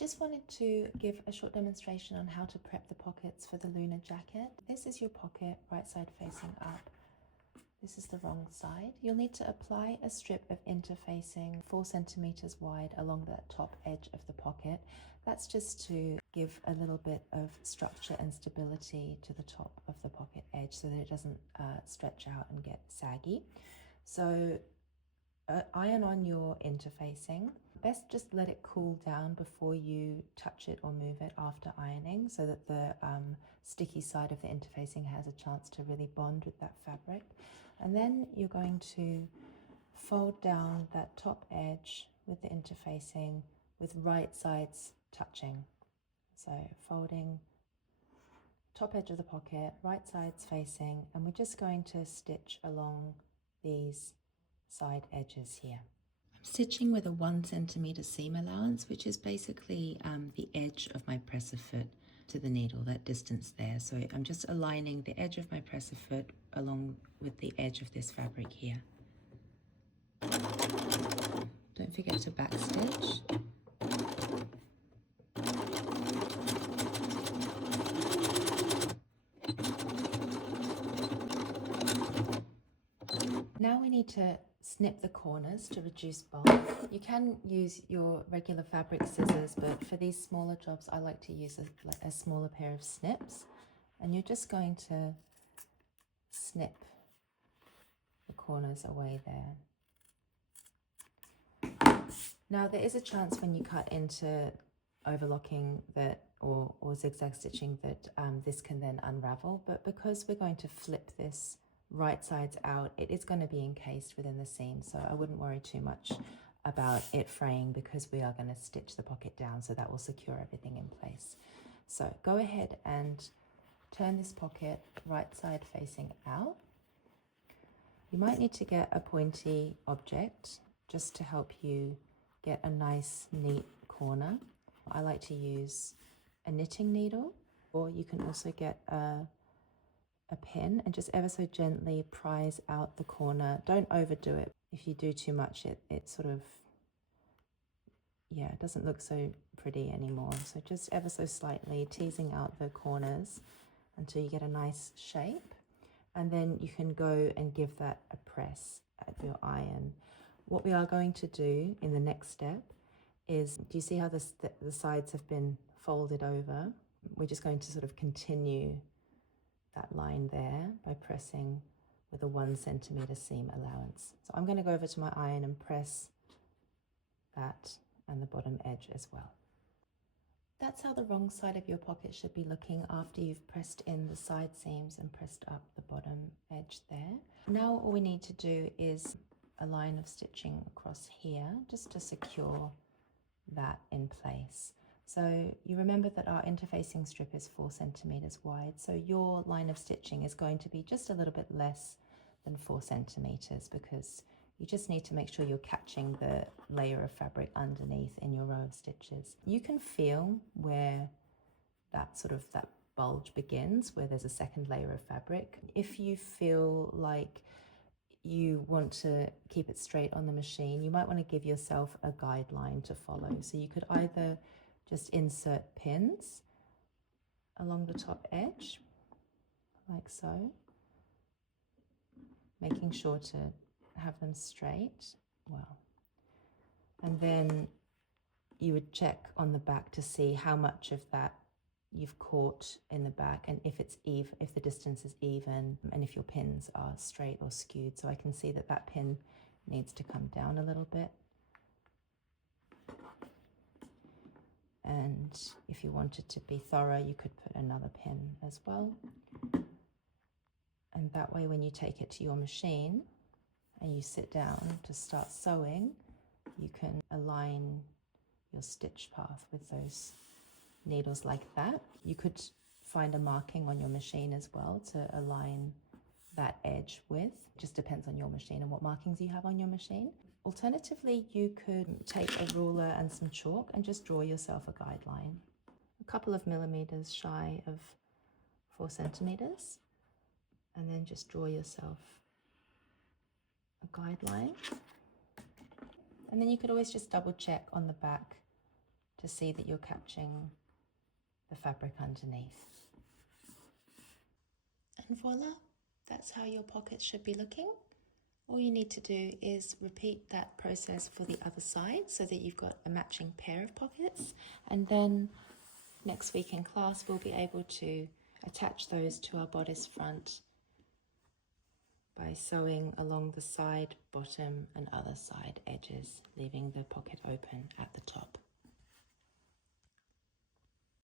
just wanted to give a short demonstration on how to prep the pockets for the lunar jacket. This is your pocket, right side facing up. This is the wrong side. You'll need to apply a strip of interfacing 4 centimeters wide along the top edge of the pocket. That's just to give a little bit of structure and stability to the top of the pocket edge so that it doesn't stretch out and get saggy. So iron on your interfacing. Best just let it cool down before you touch it or move it after ironing so that the sticky side of the interfacing has a chance to really bond with that fabric. And then you're going to fold down that top edge with the interfacing with right sides touching. So folding top edge of the pocket, right sides facing, and we're just going to stitch along these side edges here. I'm stitching with a 1 centimeter seam allowance, which is basically the edge of my presser foot to the needle, that distance there. So I'm just aligning the edge of my presser foot along with the edge of this fabric here. Don't forget to backstitch. Now we need to snip the corners to reduce bulk. You can use your regular fabric scissors, but for these smaller jobs I like to use a smaller pair of snips, and you're just going to snip the corners away there. Now there is a chance when you cut into overlocking that or zigzag stitching that this can then unravel, but because we're going to flip this right sides out, it is going to be encased within the seam, so I wouldn't worry too much about it fraying because we are going to stitch the pocket down, so that will secure everything in place. So go ahead and turn this pocket right side facing out. You might need to get a pointy object just to help you get a nice neat corner. I like to use a knitting needle, or you can also get a pin and just ever so gently prise out the corner. Don't overdo it. If you do too much, it sort of, it doesn't look so pretty anymore. So just ever so slightly teasing out the corners until you get a nice shape. And then you can go and give that a press at your iron. What we are going to do in the next step is, do you see how the sides have been folded over? We're just going to sort of continue that line there by pressing with a 1 centimeter seam allowance. So I'm going to go over to my iron and press that and the bottom edge as well. That's how the wrong side of your pocket should be looking after you've pressed in the side seams and pressed up the bottom edge there. Now all we need to do is a line of stitching across here just to secure that in place. So you remember that our interfacing strip is 4 centimeters wide, so your line of stitching is going to be just a little bit less than 4 centimeters because you just need to make sure you're catching the layer of fabric underneath in your row of stitches. You can feel where that bulge begins, where there's a second layer of fabric. If you feel like you want to keep it straight on the machine, you might want to give yourself a guideline to follow. So you could either just insert pins along the top edge, like so, making sure to have them straight, and then you would check on the back to see how much of that you've caught in the back, and if it's even, if the distance is even, and if your pins are straight or skewed. So I can see that that pin needs to come down a little bit. And if you wanted to be thorough, you could put another pin as well. And that way, when you take it to your machine and you sit down to start sewing, you can align your stitch path with those needles like that. You could find a marking on your machine as well to align that edge with. Just depends on your machine and what markings you have on your machine. Alternatively, you could take a ruler and some chalk and just draw yourself a guideline, a couple of millimeters shy of 4 centimeters, and then just draw yourself a guideline. And then you could always just double check on the back to see that you're catching the fabric underneath. And voila, that's how your pocket should be looking. All you need to do is repeat that process for the other side so that you've got a matching pair of pockets, and then next week in class we'll be able to attach those to our bodice front by sewing along the side, bottom and other side edges, leaving the pocket open at the top.